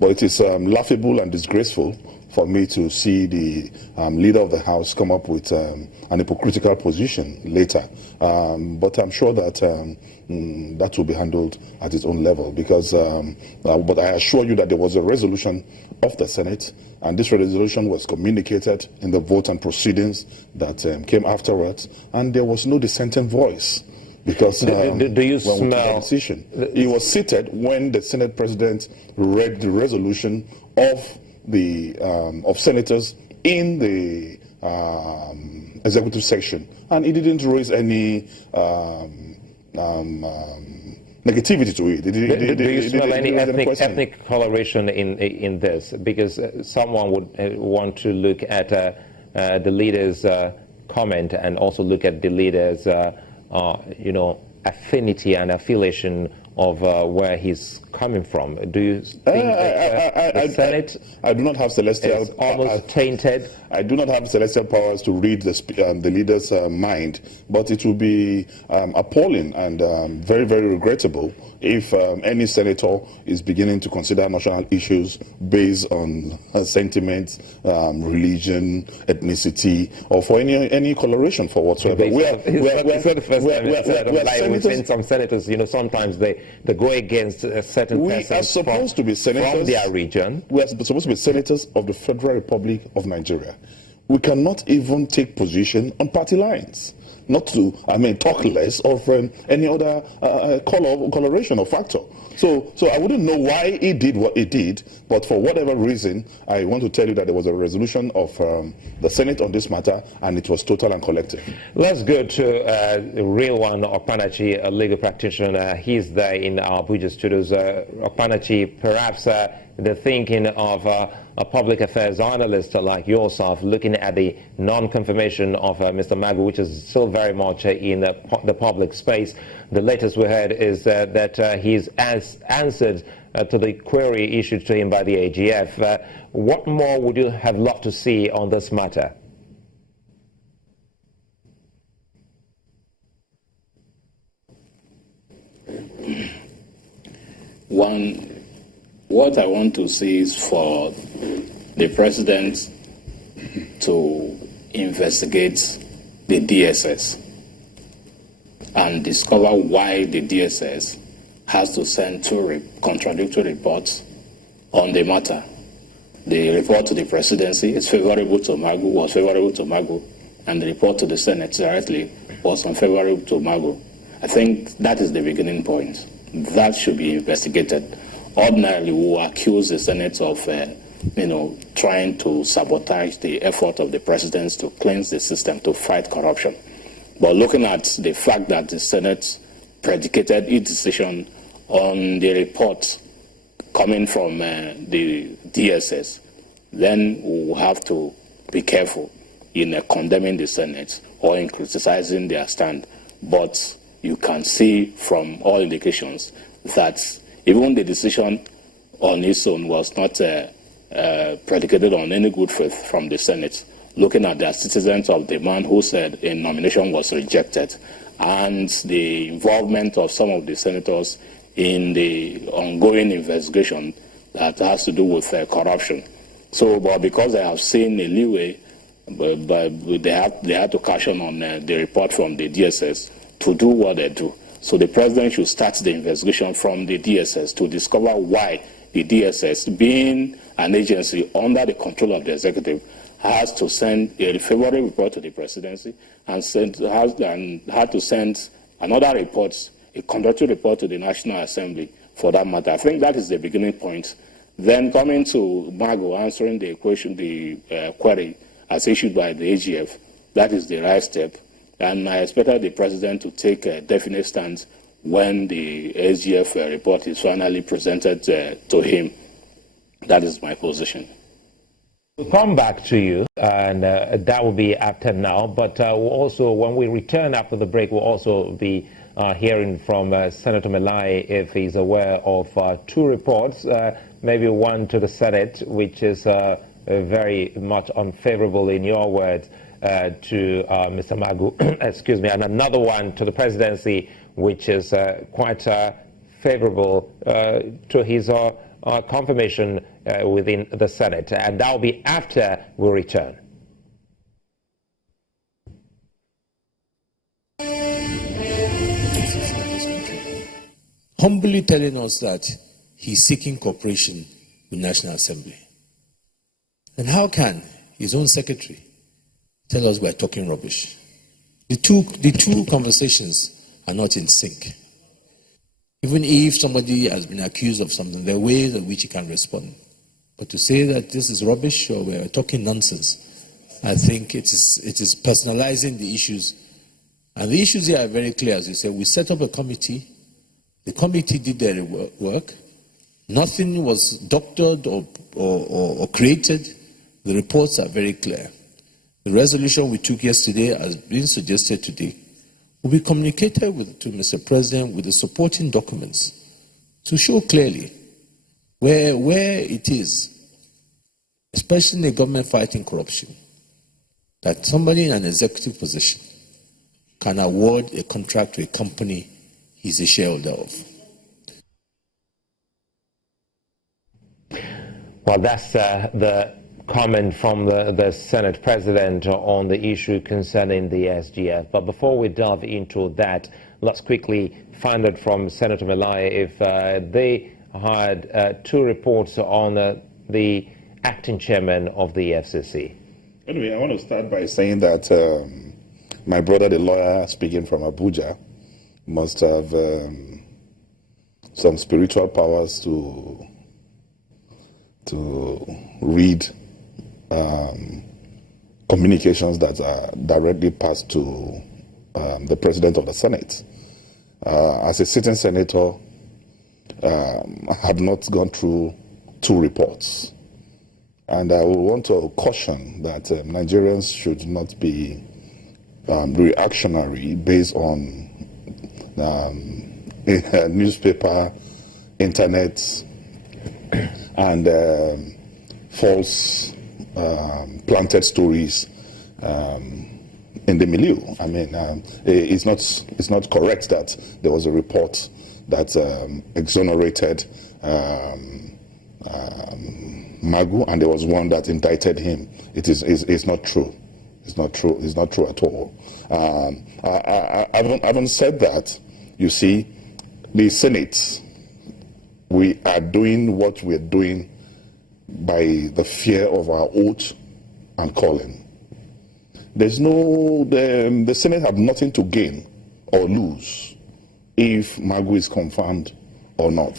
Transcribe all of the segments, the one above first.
But it is laughable and disgraceful for me to see the leader of the House come up with an hypocritical position later. But I'm sure that that will be handled at its own level, because but I assure you that there was a resolution of the Senate, and this resolution was communicated in the vote and proceedings that came afterwards, and there was no dissenting voice. Because do you smell decision? He was seated when the Senate President read the resolution of the of senators in the executive section, and he didn't raise any negativity to it. Do you smell any ethnic coloration in this? Because someone would want to look at the leader's comment and also look at the leader's affinity and affiliation of where he's coming from. Do you think the Senate I do not have celestial is almost tainted? I do not have celestial powers to read the leader's mind, but it will be appalling and very, very regrettable if any senator is beginning to consider national issues based on sentiment, religion, ethnicity, or for any coloration for whatsoever. It's not the first time we've seen some senators, sometimes they go against a certain we are supposed to be senators from their region. We are supposed to be senators of the Federal Republic of Nigeria. We cannot even take position on party lines. Not to, talk less of any other coloration or factor. So I wouldn't know why he did what he did, but for whatever reason, I want to tell you that there was a resolution of the Senate on this matter, and it was total and collective. Let's go to Real-One Okpanachi, a legal practitioner. He's there in our Abuja studios. Okpanachi, perhaps the thinking of a public affairs analyst like yourself, looking at the non-confirmation of Mr. Magu, which is still very much in the public space. The latest we heard is that he's answered to the query issued to him by the SGF. What more would you have loved to see on this matter? What I want to see is for the president to investigate the DSS and discover why the DSS has to send two contradictory reports on the matter. The report to the presidency is favorable to Magu, and the report to the Senate directly was unfavorable to Magu. I think that is the beginning point. That should be investigated. Ordinarily, we will accuse the Senate of, trying to sabotage the effort of the president to cleanse the system, to fight corruption. But looking at the fact that the Senate predicated its decision on the report coming from the DSS, then we will have to be careful in condemning the Senate or in criticizing their stand. But you can see from all indications that even the decision on its own was not predicated on any good faith from the Senate, looking at the citizens of the man who said a nomination was rejected and the involvement of some of the senators in the ongoing investigation that has to do with corruption. So, but because I have seen a leeway, but they had to caution on the report from the DSS to do what they do. So the president should start the investigation from the DSS to discover why the DSS, being an agency under the control of the executive, has to send a favorable report to the presidency and had to send another report, a contradictory report to the National Assembly for that matter. I think that is the beginning point. Then coming to Magu, answering the question, the query as issued by the SGF, that is the right step. And I expected the president to take a definite stance when the SGF report is finally presented to him. That is my position. We'll come back to you, and that will be after now. But also, when we return after the break, we'll also be hearing from Senator Melaye if he's aware of two reports, maybe one to the Senate, which is very much unfavorable, in your words, to Mr. Magu, excuse me, and another one to the presidency, which is quite favorable to his confirmation within the Senate, and that will be after we return. Humbly telling us that he's seeking cooperation with National Assembly. And how can his own secretary tell us we're talking rubbish? The two conversations are not in sync. Even if somebody has been accused of something, there are ways in which he can respond. But to say that this is rubbish or we're talking nonsense, I think it is personalizing the issues. And the issues here are very clear. As you said, we set up a committee. The committee did their work. Nothing was doctored or created. The reports are very clear. The resolution we took yesterday, as been suggested today, will be communicated to Mr. President with the supporting documents to show clearly where it is, especially in the government fighting corruption, that somebody in an executive position can award a contract to a company he's a shareholder of. Well, that's the comment from the Senate President on the issue concerning the SGF. But before we delve into that, let's quickly find out from Senator Melaye if they had two reports on the acting chairman of the FCC. Anyway, I want to start by saying that my brother, the lawyer speaking from Abuja, must have some spiritual powers to read communications that are directly passed to the President of the Senate. As a sitting senator, I have not gone through two reports. And I would want to caution that Nigerians should not be reactionary based on newspaper, internet, and false planted stories in the milieu. I mean, it's not correct that there was a report that exonerated Magu, and there was one that indicted him. It's not true. It's not true. It's not true at all. Having said that, you see, the Senate, we are doing what we're doing by the fear of our oath and calling. There's no, the Senate have nothing to gain or lose if Magu is confirmed or not.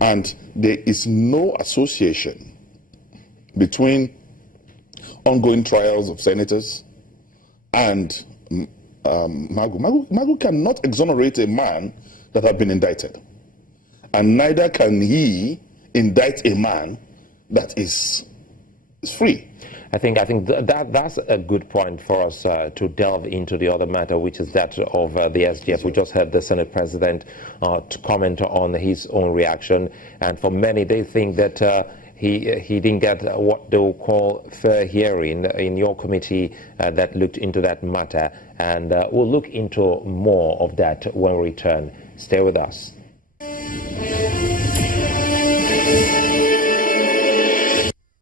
And there is no association between ongoing trials of senators and Magu. Magu cannot exonerate a man that has been indicted. And neither can he indict a man that is free. I think that's a good point for us to delve into the other matter, which is that of the SGF. We just heard the Senate President to comment on his own reaction, and for many, they think that he didn't get what they will call fair hearing in your committee that looked into that matter, and we'll look into more of that when we return. Stay with us.